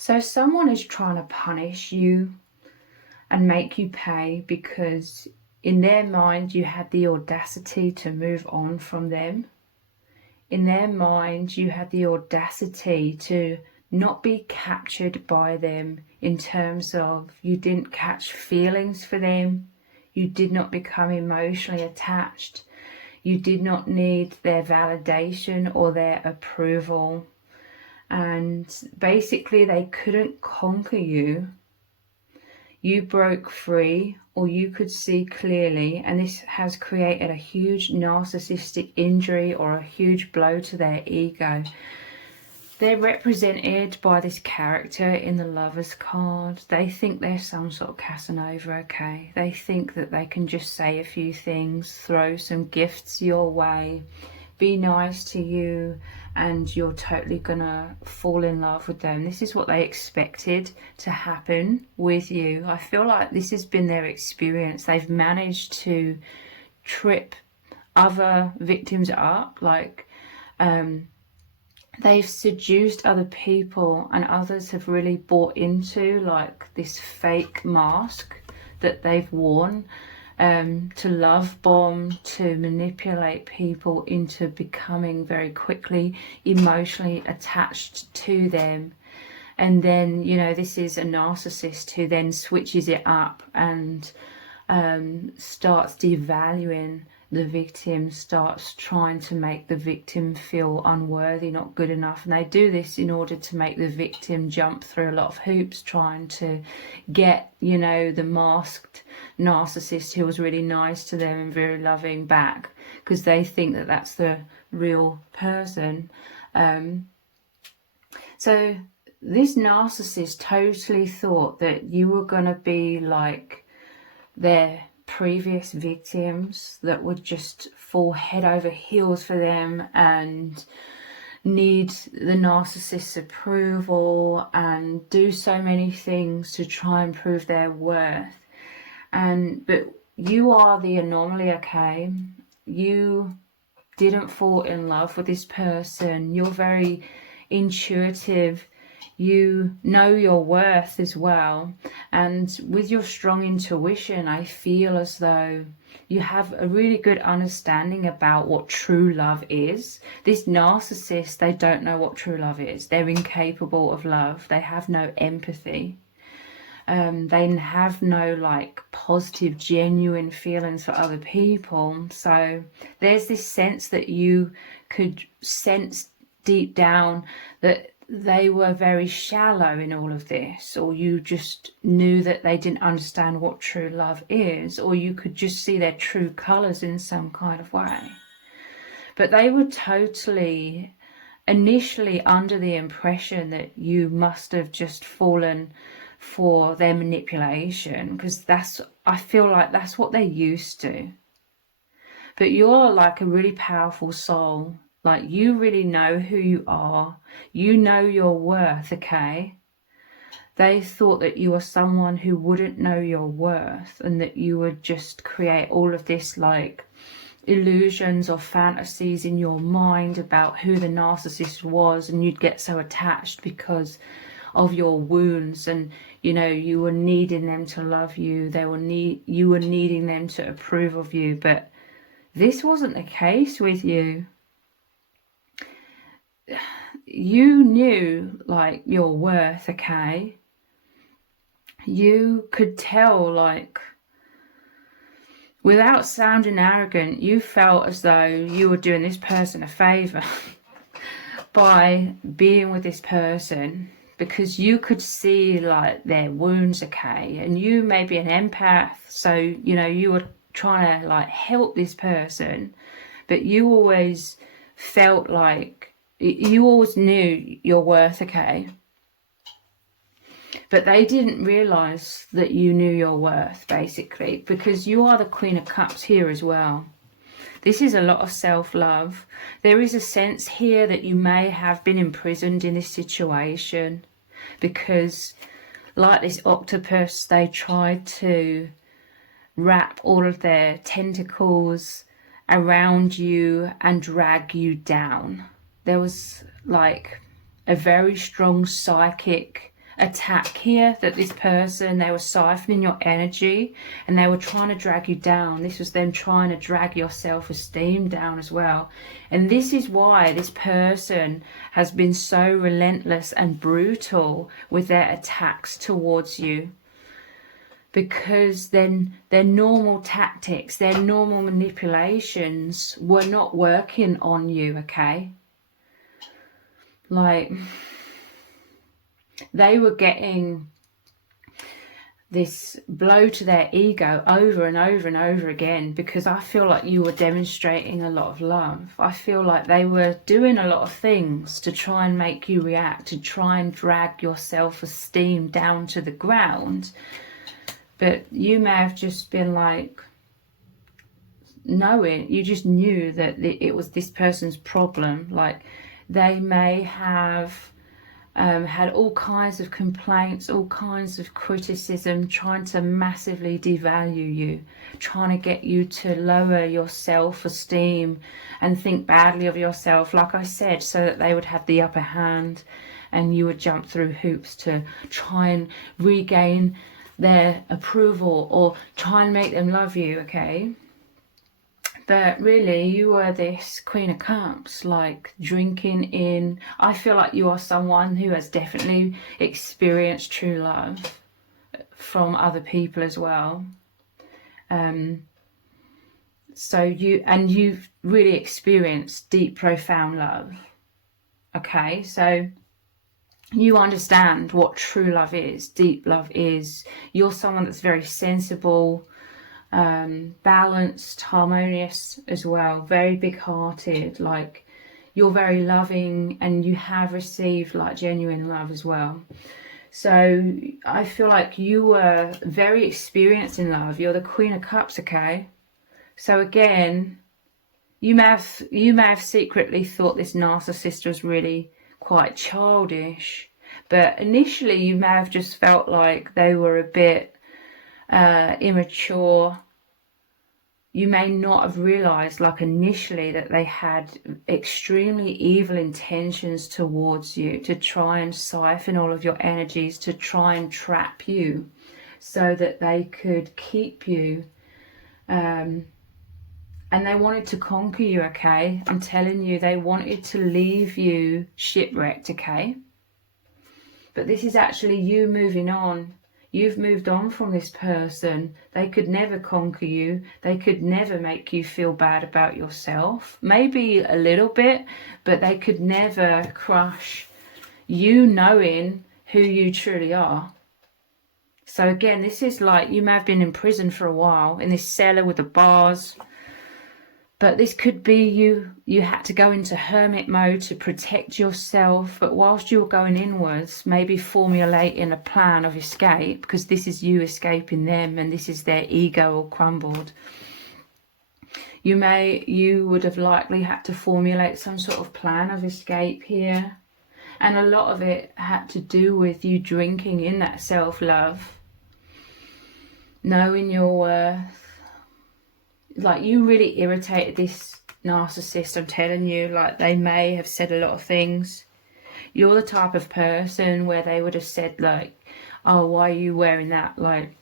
So someone is trying to punish you and make you pay because in their mind you had the audacity to move on from them. In their mind you had the audacity to not be captured by them, in terms of you didn't catch feelings for them, you did not become emotionally attached, you did not need their validation or their approval. And basically they couldn't conquer you. You broke free, or you could see clearly, and this has created a huge narcissistic injury or a huge blow to their ego. They're represented by this character in the Lovers card. They think they're some sort of Casanova, okay? They think that they can just say a few things, throw some gifts your way, be nice to you, and you're totally gonna fall in love with them. This is what they expected to happen with you. I feel like this has been their experience. They've managed to trip other victims up, like they've seduced other people, and others have really bought into like this fake mask that they've worn, to love bomb, to manipulate people into becoming very quickly emotionally attached to them. And then, you know, this is a narcissist who then switches it up and starts devaluing the victim, starts trying to make the victim feel unworthy, not good enough. And they do this in order to make the victim jump through a lot of hoops, trying to get, you know, the masked narcissist who was really nice to them and very loving back, because they think that that's the real person. So this narcissist totally thought that you were going to be like their previous victims that would just fall head over heels for them and need the narcissist's approval and do so many things to try and prove their worth. But you are the anomaly, okay? You didn't fall in love with this person. You're very intuitive. You know your worth as well, and with your strong intuition, I feel as though you have a really good understanding about what true love is. This narcissist, they don't know what true love is. They're incapable of love. They have no empathy. They have no like positive, genuine feelings for other people. So there's this sense that you could sense deep down that they were very shallow in all of this, or you just knew that they didn't understand what true love is, or you could just see their true colors in some kind of way. But they were totally initially under the impression that you must have just fallen for their manipulation, because I feel like that's what they're used to. But you're like a really powerful soul. Like, you really know who you are. You know your worth, okay? They thought that you were someone who wouldn't know your worth, and that you would just create all of this like illusions or fantasies in your mind about who the narcissist was, and you'd get so attached because of your wounds, and you know, you were needing them to love you. You were needing them to approve of you. But this wasn't the case with you. You knew like your worth, okay? You could tell, like, without sounding arrogant, you felt as though you were doing this person a favor by being with this person, because you could see like their wounds, okay? And you may be an empath, so you know, you were trying to like help this person, but you always felt like you always knew your worth, okay? But they didn't realize that you knew your worth, basically, because you are the Queen of Cups here as well. This is a lot of self-love. There is a sense here that you may have been imprisoned in this situation, because like this octopus, they tried to wrap all of their tentacles around you and drag you down. There was like a very strong psychic attack here, that this person, they were siphoning your energy and they were trying to drag you down. This was them trying to drag your self-esteem down as well. And this is why this person has been so relentless and brutal with their attacks towards you. Because then their normal tactics, their normal manipulations were not working on you, okay? Like, they were getting this blow to their ego over and over and over again, because I feel like you were demonstrating a lot of love. I feel like they were doing a lot of things to try and make you react, to try and drag your self-esteem down to the ground. But you may have just been like, knowing, you just knew that it was this person's problem. Like, they may have had all kinds of complaints, all kinds of criticism, trying to massively devalue you, trying to get you to lower your self-esteem and think badly of yourself, like I said, so that they would have the upper hand and you would jump through hoops to try and regain their approval or try and make them love you, okay? But really, you were this Queen of Cups, like drinking in. I feel like you are someone who has definitely experienced true love from other people as well. So you've really experienced deep, profound love. Okay, so you understand what true love is, deep love is. You're someone that's very sensible, balanced, harmonious as well, very big-hearted. Like, you're very loving and you have received like genuine love as well. So I feel like you were very experienced in love. You're the Queen of Cups, okay? So again, you may have secretly thought this narcissist was really quite childish, but initially you may have just felt like they were a bit immature. You may not have realized, like, initially, that they had extremely evil intentions towards you, to try and siphon all of your energies, to try and trap you so that they could keep you. And they wanted to conquer you, okay? I'm telling you, they wanted to leave you shipwrecked, okay? But this is actually you moving on. You've moved on from this person. They could never conquer you. They could never make you feel bad about yourself. Maybe a little bit, but they could never crush you knowing who you truly are. So again, this is like, you may have been in prison for a while, in this cellar with the bars. But this could be you had to go into hermit mode to protect yourself. But whilst you were going inwards, maybe formulating a plan of escape, because this is you escaping them and this is their ego all crumbled. You would have likely had to formulate some sort of plan of escape here. And a lot of it had to do with you drinking in that self-love, knowing your worth. Like, you really irritated this narcissist, I'm telling you. Like, they may have said a lot of things. You're the type of person where they would have said, like, oh, why are you wearing that? Like,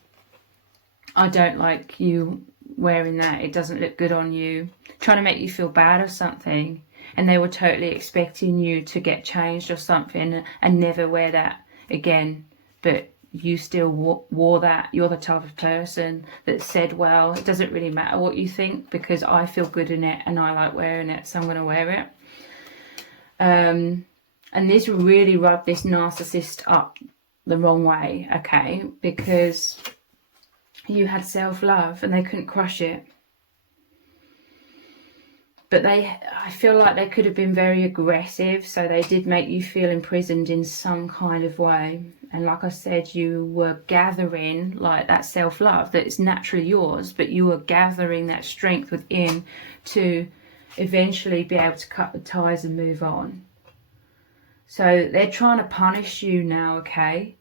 I don't like you wearing that. It doesn't look good on you. Trying to make you feel bad or something. And they were totally expecting you to get changed or something and never wear that again. But you still wore that. You're the type of person that said, well, it doesn't really matter what you think because I feel good in it and I like wearing it, so I'm going to wear it. And this really rubbed this narcissist up the wrong way, okay? Because you had self-love and they couldn't crush it. But I feel like they could have been very aggressive, so they did make you feel imprisoned in some kind of way. And like I said, you were gathering like that self-love that is naturally yours, but you were gathering that strength within to eventually be able to cut the ties and move on. So they're trying to punish you now, okay?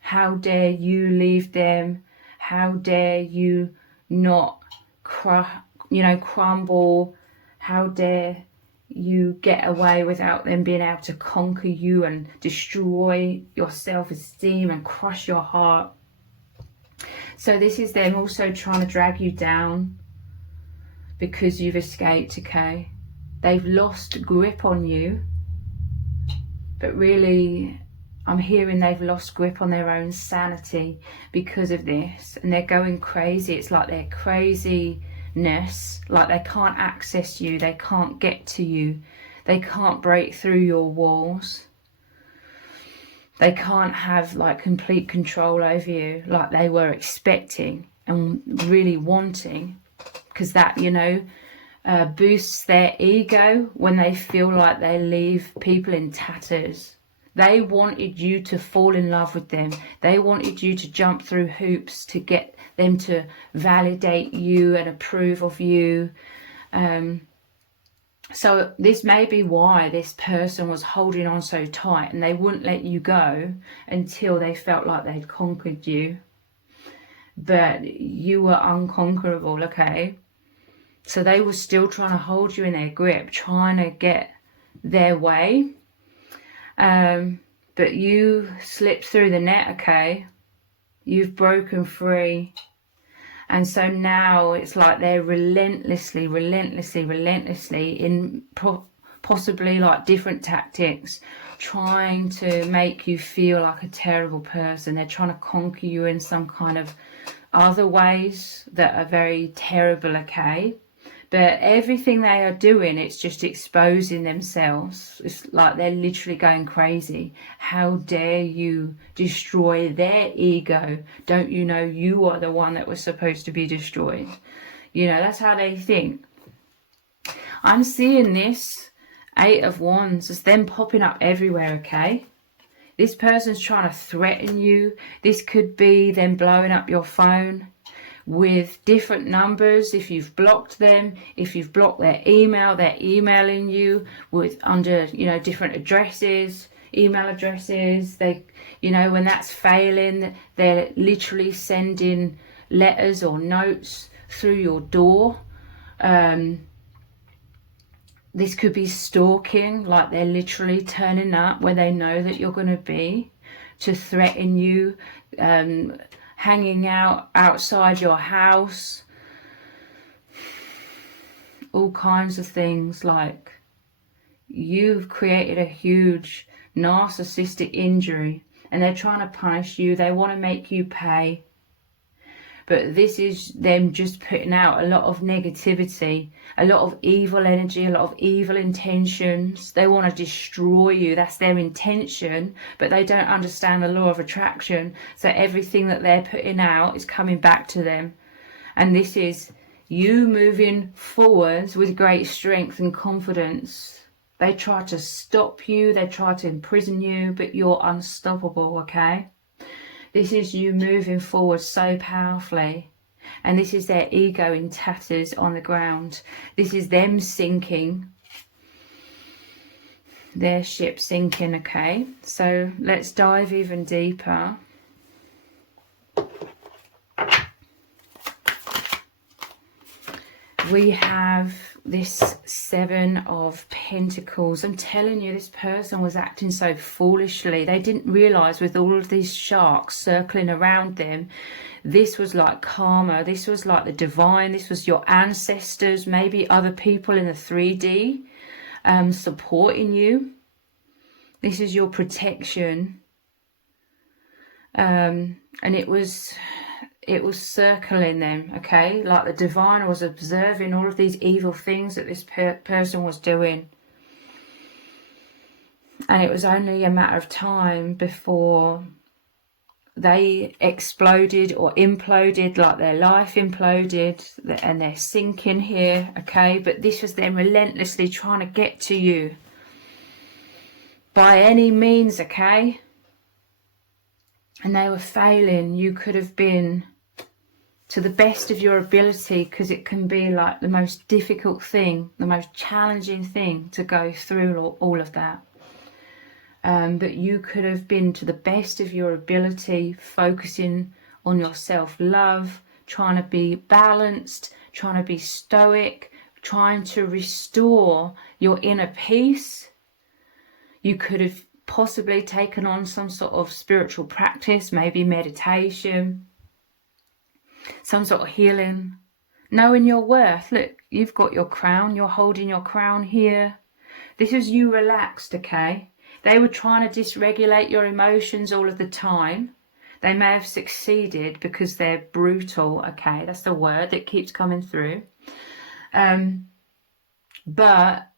How dare you leave them? How dare you not crumble? How dare you get away without them being able to conquer you and destroy your self-esteem and crush your heart. So this is them also trying to drag you down because you've escaped, okay? They've lost grip on you, but really I'm hearing they've lost grip on their own sanity because of this, and they're going crazy. It's like their craziness, like they can't access you, they can't get to you, they can't break through your walls, they can't have like complete control over you like they were expecting and really wanting, because that, you know, boosts their ego when they feel like they leave people in tatters. They wanted you to fall in love with them. They wanted you to jump through hoops to get them to validate you and approve of you. So this may be why this person was holding on so tight and they wouldn't let you go until they felt like they'd conquered you. But you were unconquerable, okay? So they were still trying to hold you in their grip, trying to get their way. But you slipped through the net, okay? You've broken free. And so now it's like they're relentlessly in possibly like different tactics, trying to make you feel like a terrible person. They're trying to conquer you in some kind of other ways that are very terrible, okay? But everything they are doing, it's just exposing themselves. It's like they're literally going crazy. How dare you destroy their ego? Don't you know you are the one that was supposed to be destroyed? You know, that's how they think. I'm seeing this 8 of Wands as them popping up everywhere, okay? This person's trying to threaten you. This could be them blowing up your phone with different numbers. If you've blocked them, if you've blocked their email, they're emailing you with under, you know, different addresses, email addresses. They, you know, when that's failing, they're literally sending letters or notes through your door. This could be stalking, like they're literally turning up where they know that you're going to be to threaten you, hanging out outside your house, all kinds of things. Like you've created a huge narcissistic injury and they're trying to punish you. They want to make you pay. But this is them just putting out a lot of negativity, a lot of evil energy, a lot of evil intentions. They want to destroy you. That's their intention, but they don't understand the law of attraction. So everything that they're putting out is coming back to them. And this is you moving forwards with great strength and confidence. They try to stop you. They try to imprison you, but you're unstoppable, okay? This is you moving forward so powerfully. And this is their ego in tatters on the ground. This is them sinking. Their ship sinking, okay? So let's dive even deeper. We have this 7 of Pentacles. I'm telling you, this person was acting so foolishly. They didn't realize with all of these sharks circling around them, this was like karma. This was like the divine. This was your ancestors, maybe other people in the 3D supporting you. This is your protection. And it was circling them, okay? Like the divine was observing all of these evil things that this person was doing. And it was only a matter of time before they exploded or imploded, like their life imploded, and they're sinking here, okay? But this was them relentlessly trying to get to you by any means, okay? And they were failing. You could have been to the best of your ability, because it can be like the most difficult thing, the most challenging thing to go through all of that. But you could have been to the best of your ability, focusing on your self-love, trying to be balanced, trying to be stoic, trying to restore your inner peace. You could have possibly taken on some sort of spiritual practice, maybe meditation, some sort of healing. Knowing your worth. Look, you've got your crown. You're holding your crown here. This is you relaxed, okay? They were trying to dysregulate your emotions all of the time. They may have succeeded because they're brutal, okay? That's the word that keeps coming through. But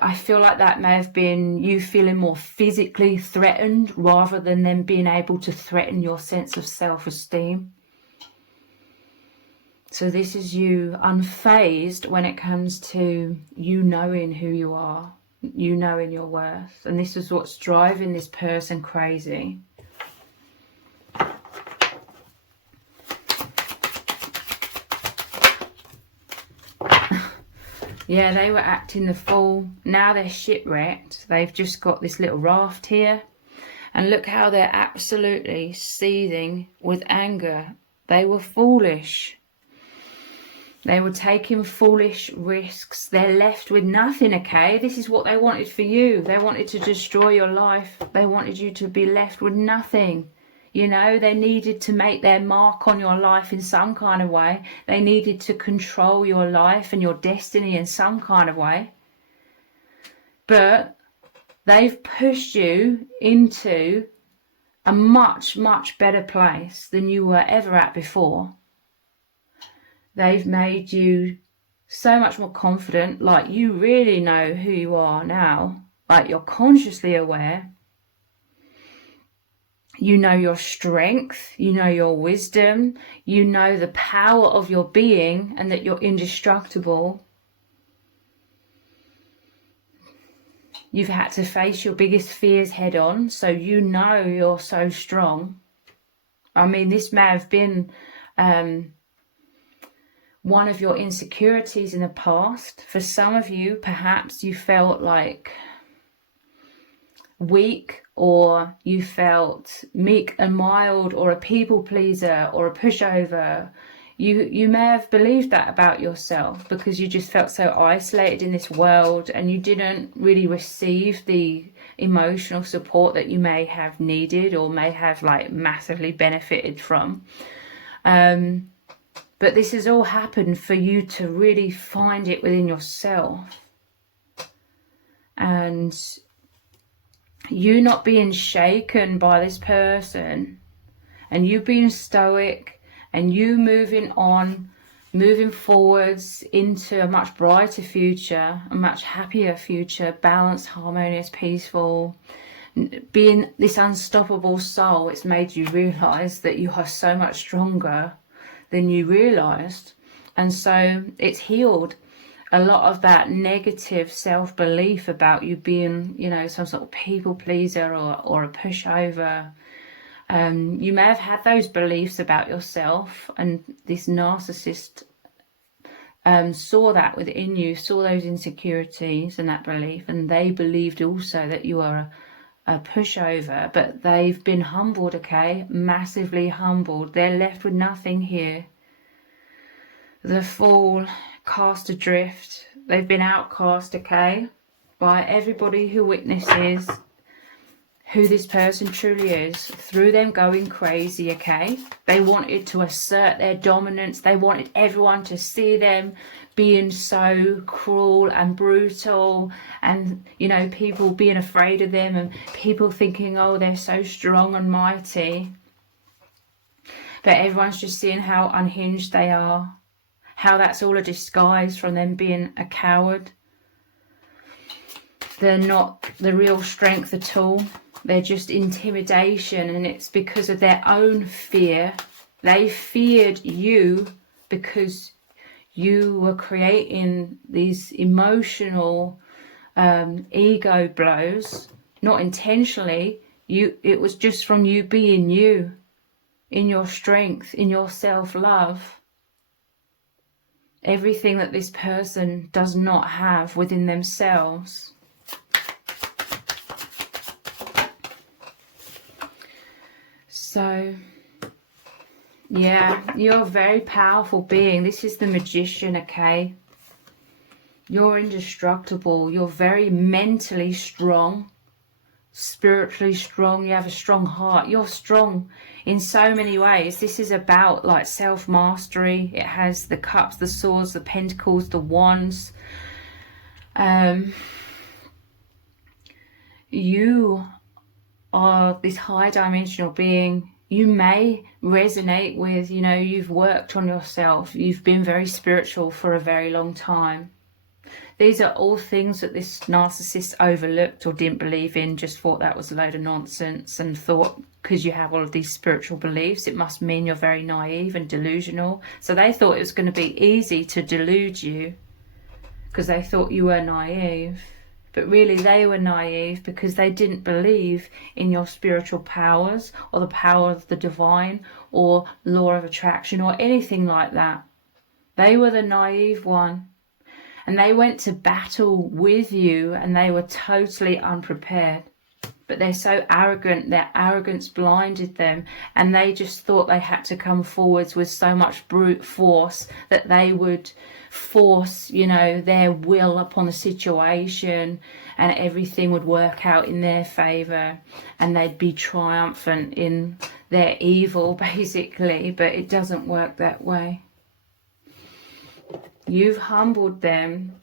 I feel like that may have been you feeling more physically threatened rather than them being able to threaten your sense of self-esteem. So this is you unfazed when it comes to you knowing who you are, you knowing your worth. And this is what's driving this person crazy. Yeah, they were acting the fool. Now they're shipwrecked. They've just got this little raft here. And look how they're absolutely seething with anger. They were foolish. They were taking foolish risks. They're left with nothing, okay? This is what they wanted for you. They wanted to destroy your life. They wanted you to be left with nothing. You know, they needed to make their mark on your life in some kind of way. They needed to control your life and your destiny in some kind of way. But they've pushed you into a much, much better place than you were ever at before. They've made you so much more confident, like you really know who you are now, like you're consciously aware. You know your strength, you know your wisdom, you know the power of your being and that you're indestructible. You've had to face your biggest fears head on, so you know you're so strong. I mean, this may have been one of your insecurities in the past. For some of you, perhaps you felt like weak, or you felt meek and mild, or a people pleaser, or a pushover. You may have believed that about yourself because you just felt so isolated in this world and you didn't really receive the emotional support that you may have needed or may have like massively benefited from. But this has all happened for you to really find it within yourself. And you not being shaken by this person, and you being stoic, and you moving on, moving forwards into a much brighter future, a much happier future, balanced, harmonious, peaceful, being this unstoppable soul. It's made you realize that you are so much stronger than you realized. And so it's healed a lot of that negative self-belief about you being, you know, some sort of people pleaser or a pushover. You may have had those beliefs about yourself, and this narcissist saw that within you, saw those insecurities and that belief, and they believed also that you are a pushover, but they've been humbled, okay? Massively humbled. They're left with nothing here. The fool, cast adrift. They've been outcast, okay, by everybody who witnesses who this person truly is through them going crazy, okay? They wanted to assert their dominance. They wanted everyone to see them being so cruel and brutal, and, you know, people being afraid of them and people thinking, oh, they're so strong and mighty. But everyone's just seeing how unhinged they are, how that's all a disguise from them being a coward. They're not the real strength at all. They're just intimidation, and it's because of their own fear. They feared you because you were creating these emotional ego blows, not intentionally. It was just from you being you, in your strength, in your self-love. Everything that this person does not have within themselves. So, yeah, you're a very powerful being. This is the Magician, okay? You're indestructible. You're very mentally strong, spiritually strong. You have a strong heart. You're strong in so many ways. This is about like self-mastery. It has the cups, the swords, the pentacles, the wands. You are this high dimensional being. You may resonate with, you know, you've worked on yourself. You've been very spiritual for a very long time. These are all things that this narcissist overlooked or didn't believe in, just thought that was a load of nonsense, and thought because you have all of these spiritual beliefs, it must mean you're very naive and delusional. So they thought it was going to be easy to delude you because they thought you were naive. But really they were naive because they didn't believe in your spiritual powers or the power of the divine or law of attraction or anything like that. They were the naive one. And they went to battle with you and they were totally unprepared. But they're so arrogant, their arrogance blinded them, and they just thought they had to come forwards with so much brute force that they would force, you know, their will upon the situation and everything would work out in their favour and they'd be triumphant in their evil, basically. But it doesn't work that way. You've humbled them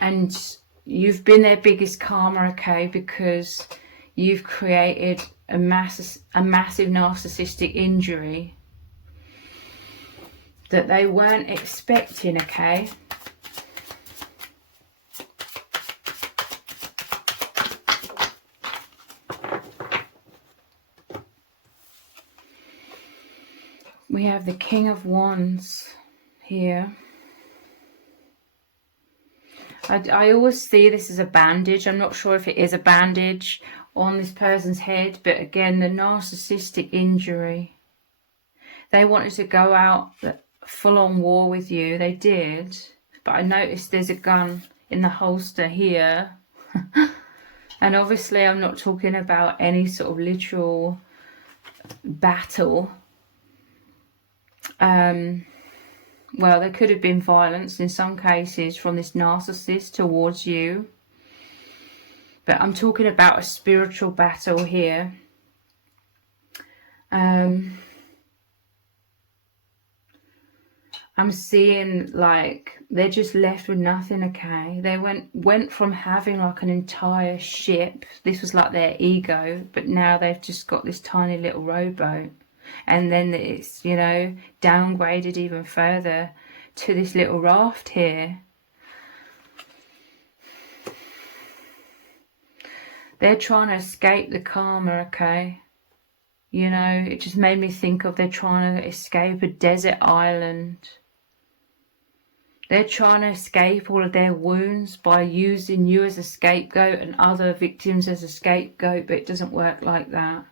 and you've been their biggest karma, okay, because you've created a massive narcissistic injury that they weren't expecting, okay. We have the King of Wands here. I always see this as a bandage. I'm not sure if it is a bandage on this person's head, but again, the narcissistic injury. They wanted to go out full-on war with you. They did, but I noticed there's a gun in the holster here. And obviously I'm not talking about any sort of literal battle. Well, there could have been violence in some cases from this narcissist towards you. But I'm talking about a spiritual battle here. I'm seeing like they're just left with nothing, okay? They went from having like an entire ship. This was like their ego, but now they've just got this tiny little rowboat. And then it's, you know, downgraded even further to this little raft here. They're trying to escape the karma, okay? You know, it just made me think of they're trying to escape a desert island. They're trying to escape all of their wounds by using you as a scapegoat and other victims as a scapegoat, but it doesn't work like that.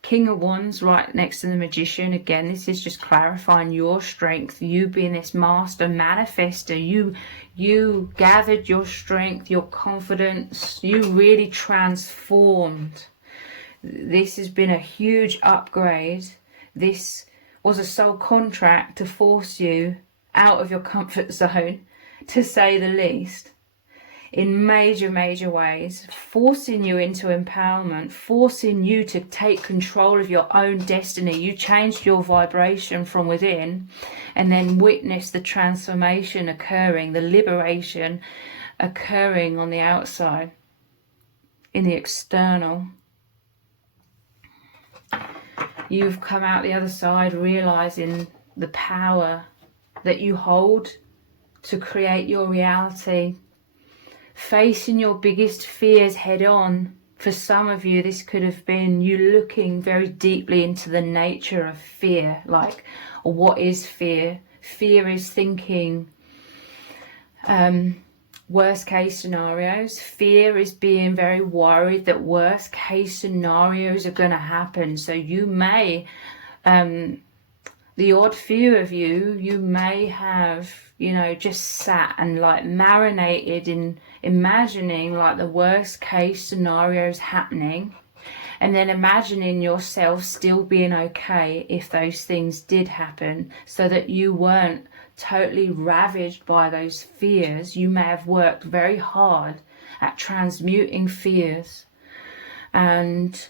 King of Wands right next to the Magician. Again, this is just clarifying your strength. You being this master manifester. You gathered your strength, your confidence. You really transformed. This has been a huge upgrade. This was a soul contract to force you out of your comfort zone, to say the least. In major ways, forcing you into empowerment, forcing you to take control of your own destiny. You changed your vibration from within and then witnessed the transformation occurring, the liberation occurring on the outside, in the external. You've come out the other side realizing the power that you hold to create your reality. Facing your biggest fears head on. For some of you, this could have been you looking very deeply into the nature of fear. Like, what is fear? Fear is thinking worst case scenarios. Fear is being very worried that worst case scenarios are going to happen. So you may, the odd few of you may have, you know, just sat and like marinated in imagining like the worst case scenarios happening, and then imagining yourself still being okay if those things did happen, so that you weren't totally ravaged by those fears. You may have worked very hard at transmuting fears and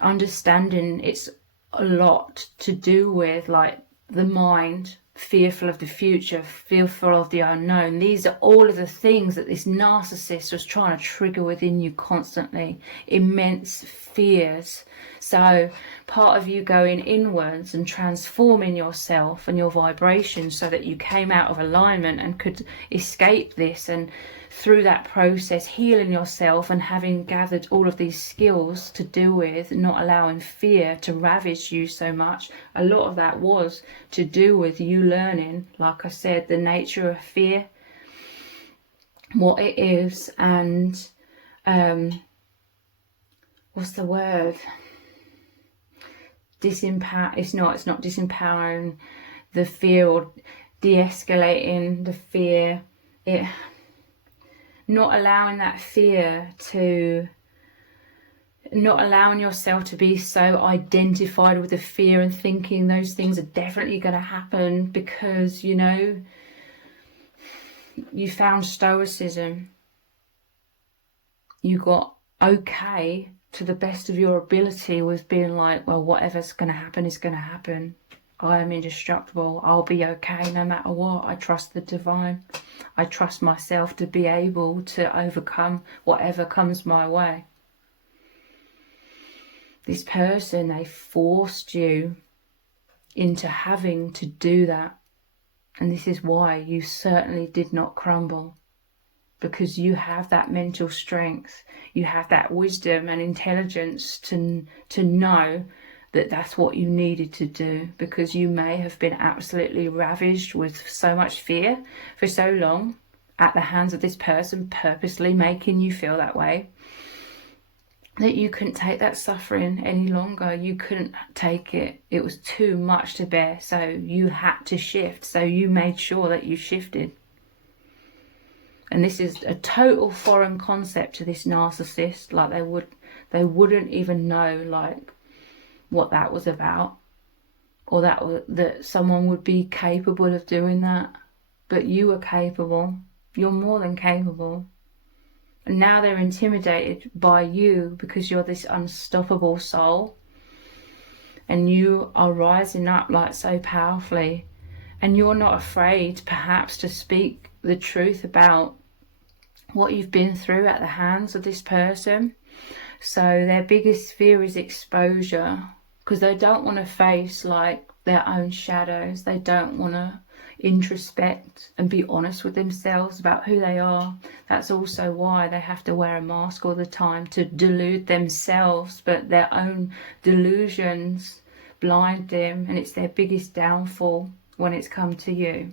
understanding it's a lot to do with, like, the mind, fearful of the future, fearful of the unknown. These are all of the things that this narcissist was trying to trigger within you constantly. Immense fears. So part of you going inwards and transforming yourself and your vibration so that you came out of alignment and could escape this, and through that process healing yourself and having gathered all of these skills to do with not allowing fear to ravage you so much. A lot of that was to do with you learning, like I said, the nature of fear, what it is, and what's the word? It's not disempowering the fear or de-escalating the fear. Not allowing that fear to, not allowing yourself to be so identified with the fear and thinking those things are definitely going to happen because, you know, you found stoicism. You got okay to the best of your ability with being like, well, whatever's going to happen is going to happen. I am indestructible. I'll be okay no matter what. I trust the divine. I trust myself to be able to overcome whatever comes my way. This person, they forced you into having to do that. And this is why you certainly did not crumble. Because you have that mental strength. You have that wisdom and intelligence to know that that's what you needed to do, because you may have been absolutely ravaged with so much fear for so long at the hands of this person purposely making you feel that way, that you couldn't take that suffering any longer. You couldn't take it. It was too much to bear. So you had to shift. So you made sure that you shifted. And this is a total foreign concept to this narcissist. Like they wouldn't even know like what that was about, or that someone would be capable of doing that. But you were capable. You're more than capable. And now they're intimidated by you because you're this unstoppable soul, and you are rising up like so powerfully, and you're not afraid perhaps to speak the truth about what you've been through at the hands of this person. So their biggest fear is exposure, because they don't want to face like their own shadows. They don't want to introspect and be honest with themselves about who they are. That's also why they have to wear a mask all the time, to delude themselves, but their own delusions blind them, and it's their biggest downfall when it's come to you.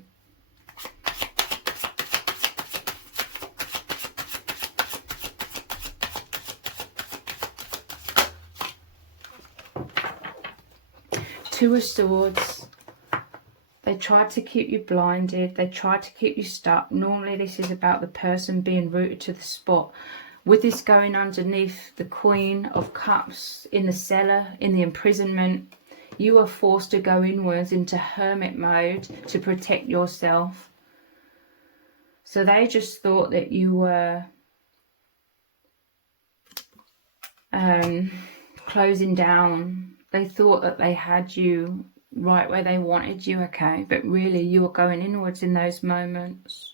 Two of Swords. They tried to keep you blinded. They tried to keep you stuck. Normally this is about the person being rooted to the spot. With this going underneath the Queen of Cups in the cellar, in the imprisonment, you are forced to go inwards into hermit mode to protect yourself. So they just thought that you were closing down. They thought that they had you right where they wanted you, okay? But really you were going inwards in those moments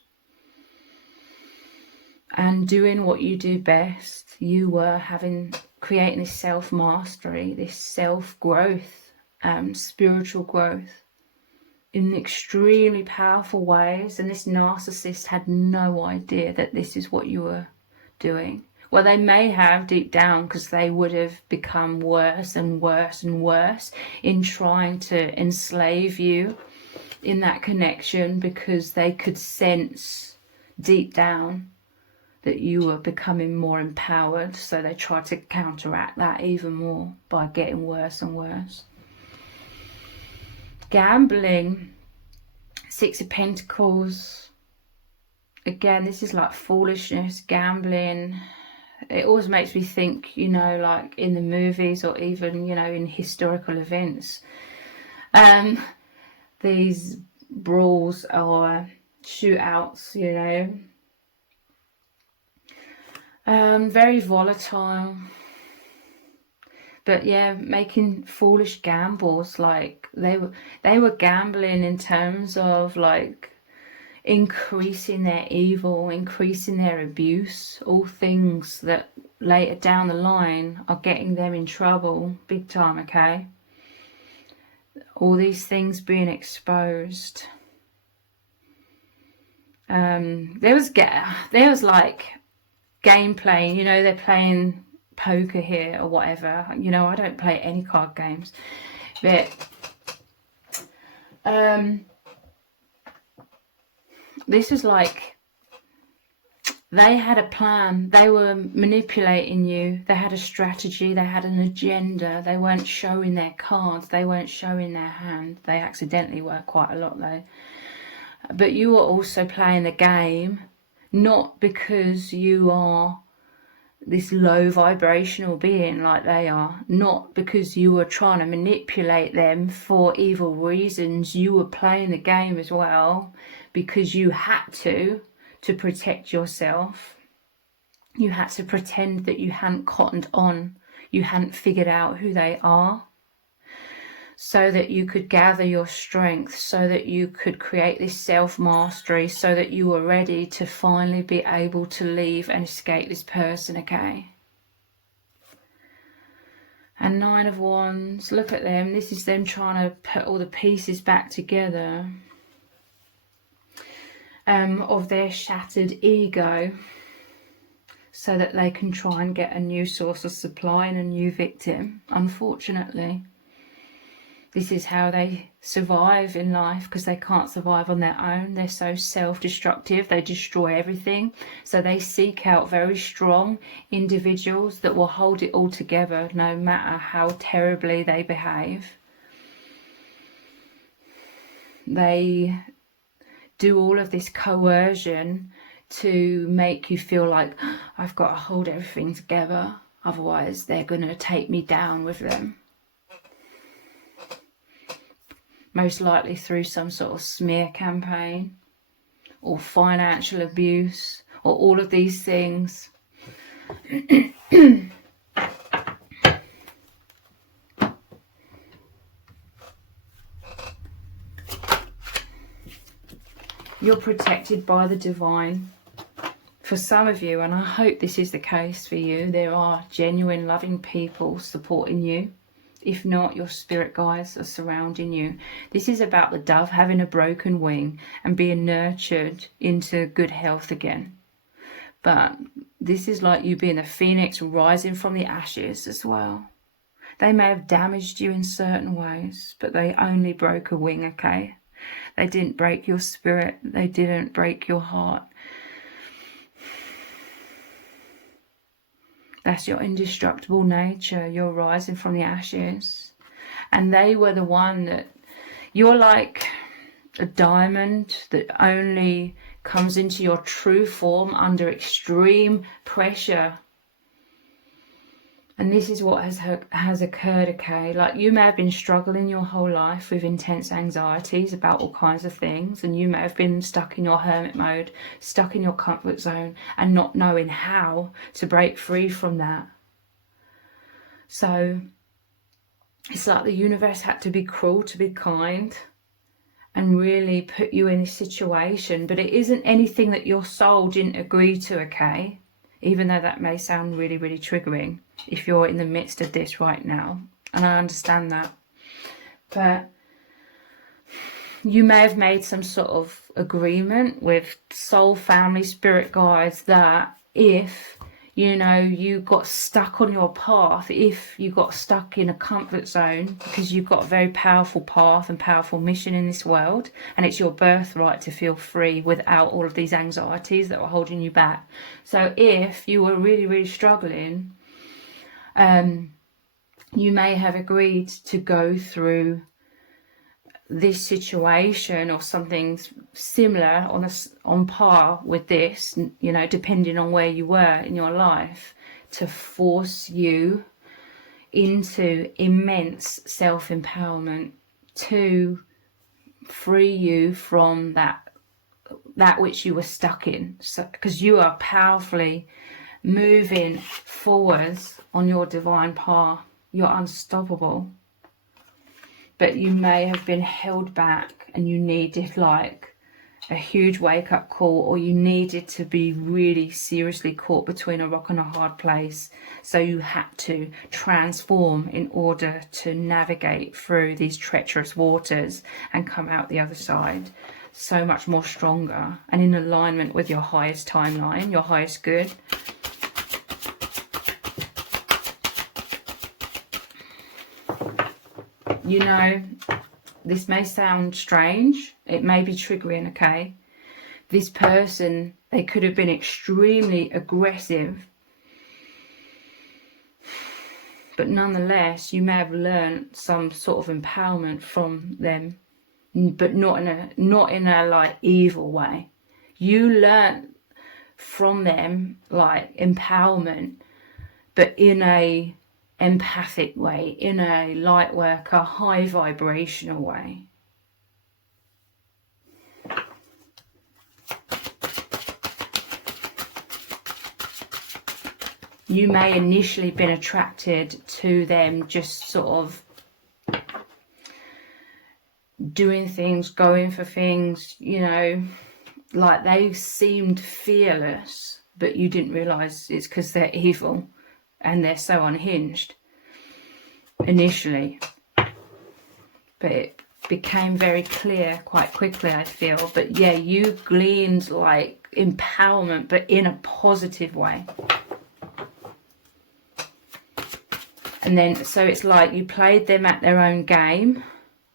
and doing what you do best. You were creating this self-mastery, this self-growth, spiritual growth in extremely powerful ways. And this narcissist had no idea that this is what you were doing. Well, they may have deep down, because they would have become worse and worse and worse in trying to enslave you in that connection, because they could sense deep down that you were becoming more empowered. So they tried to counteract that even more by getting worse and worse. Gambling, Six of Pentacles. Again, this is like foolishness, gambling. it always makes me think, you know, like in the movies or even, you know, in historical events, these brawls or shootouts, you know, very volatile. But yeah, making foolish gambles. Like they were gambling in terms of like increasing their evil, increasing their abuse, all things that later down the line are getting them in trouble big time, okay? All these things being exposed. There was like gameplay, you know, they're playing poker here or whatever. You know, I don't play any card games, but this was like they had a plan. They were manipulating you. They had a strategy. They had an agenda. They weren't showing their cards. They weren't showing their hand. They accidentally were quite a lot though. But you were also playing the game, not because you are this low vibrational being like they are, not because you were trying to manipulate them for evil reasons. You were playing the game as well because you had to protect yourself. You had to pretend that you hadn't cottoned on, you hadn't figured out who they are, so that you could gather your strength, so that you could create this self-mastery, so that you were ready to finally be able to leave and escape this person, okay? And Nine of Wands, look at them. This is them trying to put all the pieces back together of their shattered ego, so that they can try and get a new source of supply and a new victim, unfortunately. This is how they survive in life, because they can't survive on their own. They're so self-destructive. They destroy everything. So they seek out very strong individuals that will hold it all together no matter how terribly they behave. They do all of this coercion to make you feel like, I've got to hold everything together. Otherwise, they're going to take me down with them. Most likely through some sort of smear campaign or financial abuse or all of these things. You're protected by the divine. For some of you, and I hope this is the case for you, there are genuine loving people supporting you. If not, your spirit guides are surrounding you. This is about the dove having a broken wing and being nurtured into good health again. But this is like you being a phoenix rising from the ashes as well. They may have damaged you in certain ways, but they only broke a wing, okay? They didn't break your spirit. They didn't break your heart. That's your indestructible nature. You're rising from the ashes. And they were the one that... You're like a diamond that only comes into your true form under extreme pressure. And this is what has occurred, okay? Like, you may have been struggling your whole life with intense anxieties about all kinds of things, and you may have been stuck in your hermit mode, stuck in your comfort zone, and not knowing how to break free from that. So it's like the universe had to be cruel to be kind and really put you in this situation. But it isn't anything that your soul didn't agree to, okay? Even though that may sound really, really triggering if you're in the midst of this right now. And I understand that. But you may have made some sort of agreement with soul, family, spirit guides that if, you know, you got stuck on your path, if you got stuck in a comfort zone, because you've got a very powerful path and powerful mission in this world, and it's your birthright to feel free without all of these anxieties that were holding you back. So if you were really, really struggling, you may have agreed to go through this situation or something similar on par with this, you know, depending on where you were in your life. to force you into immense self-empowerment, to free you from that which you were stuck in. So, because you are powerfully moving forwards on your divine path, you're unstoppable. But you may have been held back, and you needed like a huge wake-up call, or you needed to be really seriously caught between a rock and a hard place. So you had to transform in order to navigate through these treacherous waters and come out the other side so much more stronger and in alignment with your highest timeline, your highest good. You know, this may sound strange, it may be triggering, okay? This person, they could have been extremely aggressive, but nonetheless, you may have learned some sort of empowerment from them, but not in a like evil way. You learned from them like empowerment, but in a empathic way, in a light worker, high vibrational way. You may initially been attracted to them just sort of doing things, going for things, you know, like they seemed fearless, but you didn't realise it's because they're evil and they're so unhinged initially. But it became very clear quite quickly, I feel. But yeah, you gleaned like empowerment, but in a positive way. And then, so it's like you played them at their own game,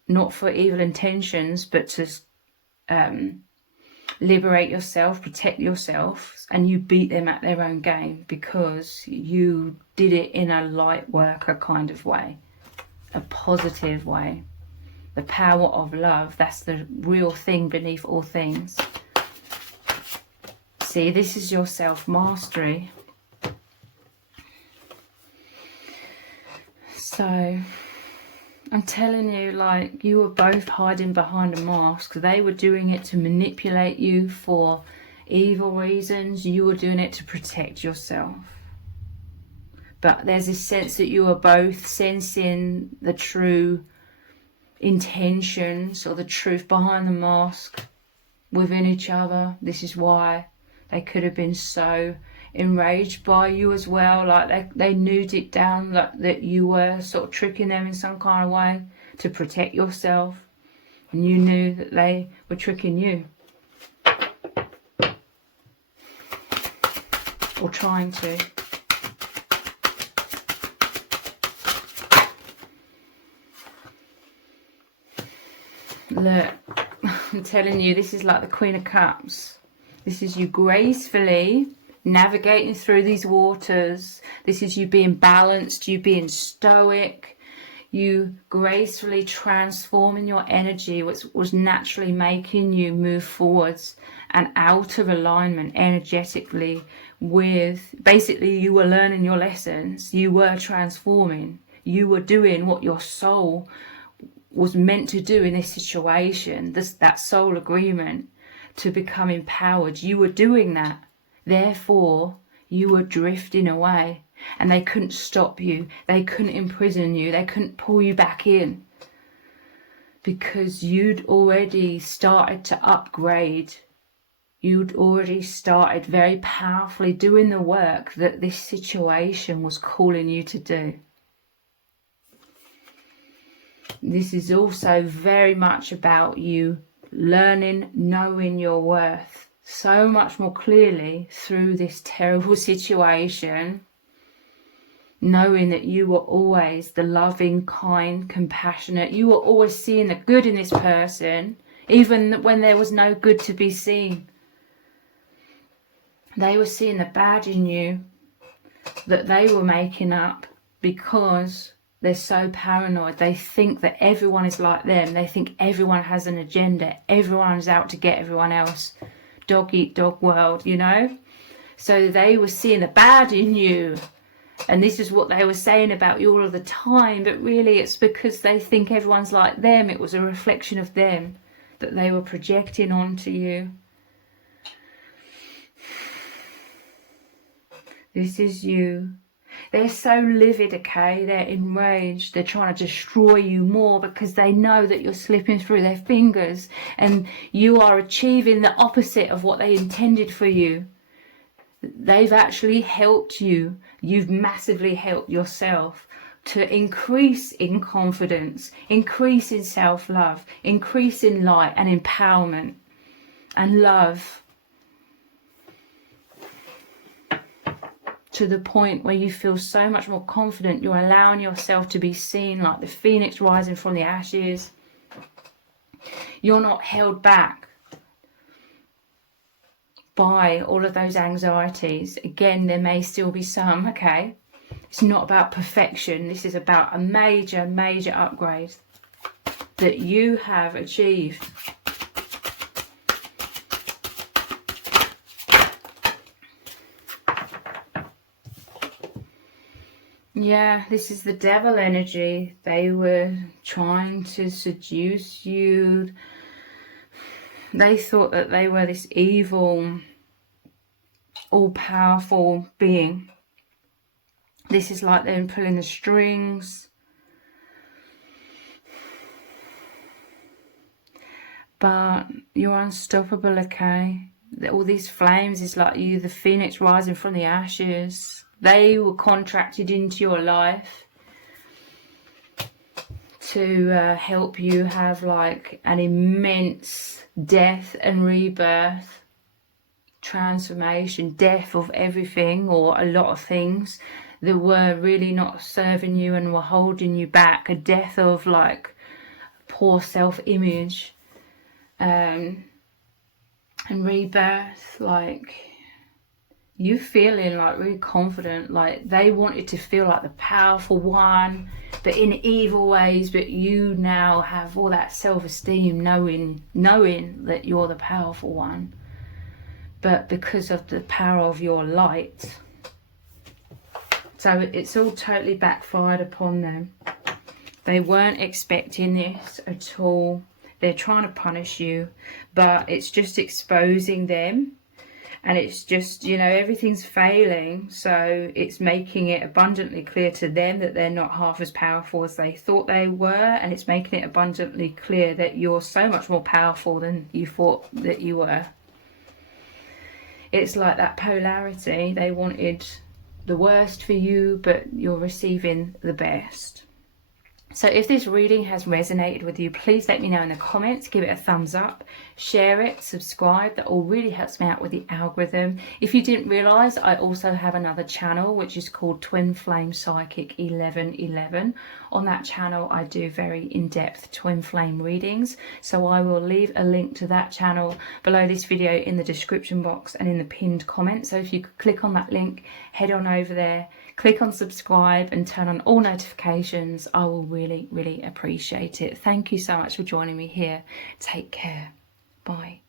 not for evil intentions, but to liberate yourself, protect yourself, and you beat them at their own game because you did it in a light worker kind of way, a positive way. The power of love, that's the real thing beneath all things. See, this is your self-mastery. So I'm telling you, like, you were both hiding behind a mask. They were doing it to manipulate you for evil reasons. You were doing it to protect yourself. But there's this sense that you are both sensing the true intentions or the truth behind the mask within each other. This is why they could have been so enraged by you as well. Like they knew deep down that you were sort of tricking them in some kind of way to protect yourself, and you knew that they were tricking you or trying to. Look, I'm telling you, this is like the Queen of Cups. This is you gracefully navigating through these waters. This is you being balanced, you being stoic, you gracefully transforming your energy, which was naturally making you move forwards and out of alignment energetically with, basically you were learning your lessons, you were transforming, you were doing what your soul was meant to do in this situation, that soul agreement to become empowered. You were doing that. Therefore, you were drifting away, and they couldn't stop you. They couldn't imprison you. They couldn't pull you back in, because you'd already started to upgrade. You'd already started very powerfully doing the work that this situation was calling you to do. This is also very much about you learning, knowing your worth so much more clearly through this terrible situation, knowing that you were always the loving, kind, compassionate. You were always seeing the good in this person, even when there was no good to be seen. They were seeing the bad in you that they were making up because they're so paranoid. They think that everyone is like them. They think everyone has an agenda. Everyone is out to get everyone else. Dog eat dog world, you know? So they were seeing the bad in you And this is what they were saying about you all of the time, but really it's because they think everyone's like them. It was a reflection of them that they were projecting onto you. This is you. They're so livid, okay? They're enraged. They're trying to destroy you more because they know that you're slipping through their fingers and you are achieving the opposite of what they intended for you. They've actually helped you. You've massively helped yourself to increase in confidence, increase in self-love, increase in light and empowerment and love, to the point where you feel so much more confident. You're allowing yourself to be seen like the phoenix rising from the ashes. You're not held back by all of those anxieties. Again, there may still be some, okay? It's not about perfection. This is about a major, major upgrade that you have achieved. Yeah, this is the devil energy. They were trying to seduce you. They thought that they were this evil, all-powerful being. This is like them pulling the strings. But you're unstoppable, okay? All these flames is like you, the phoenix rising from the ashes. They were contracted into your life to help you have like an immense death and rebirth, transformation, death of everything or a lot of things that were really not serving you and were holding you back. A death of like poor self-image and rebirth, like you feeling like really confident, like they wanted to feel like the powerful one, but in evil ways. But you now have all that self-esteem, knowing that you're the powerful one. But because of the power of your light, so it's all totally backfired upon them. They weren't expecting this at all. They're trying to punish you, but it's just exposing them. And it's just, you know, everything's failing. So it's making it abundantly clear to them that they're not half as powerful as they thought they were. And it's making it abundantly clear that you're so much more powerful than you thought that you were. It's like that polarity. They wanted the worst for you, but you're receiving the best. So if this reading has resonated with you, please let me know in the comments. Give it a thumbs up, share it, subscribe. That all really helps me out with the algorithm. If you didn't realise, I also have another channel which is called Twin Flame Psychic 1111. On that channel I do very in-depth twin flame readings, so I will leave a link to that channel below this video in the description box and in the pinned comment. So if you could click on that link, head on over there, click on subscribe and turn on all notifications. I will really, really appreciate it. Thank you so much for joining me here. Take care. Bye.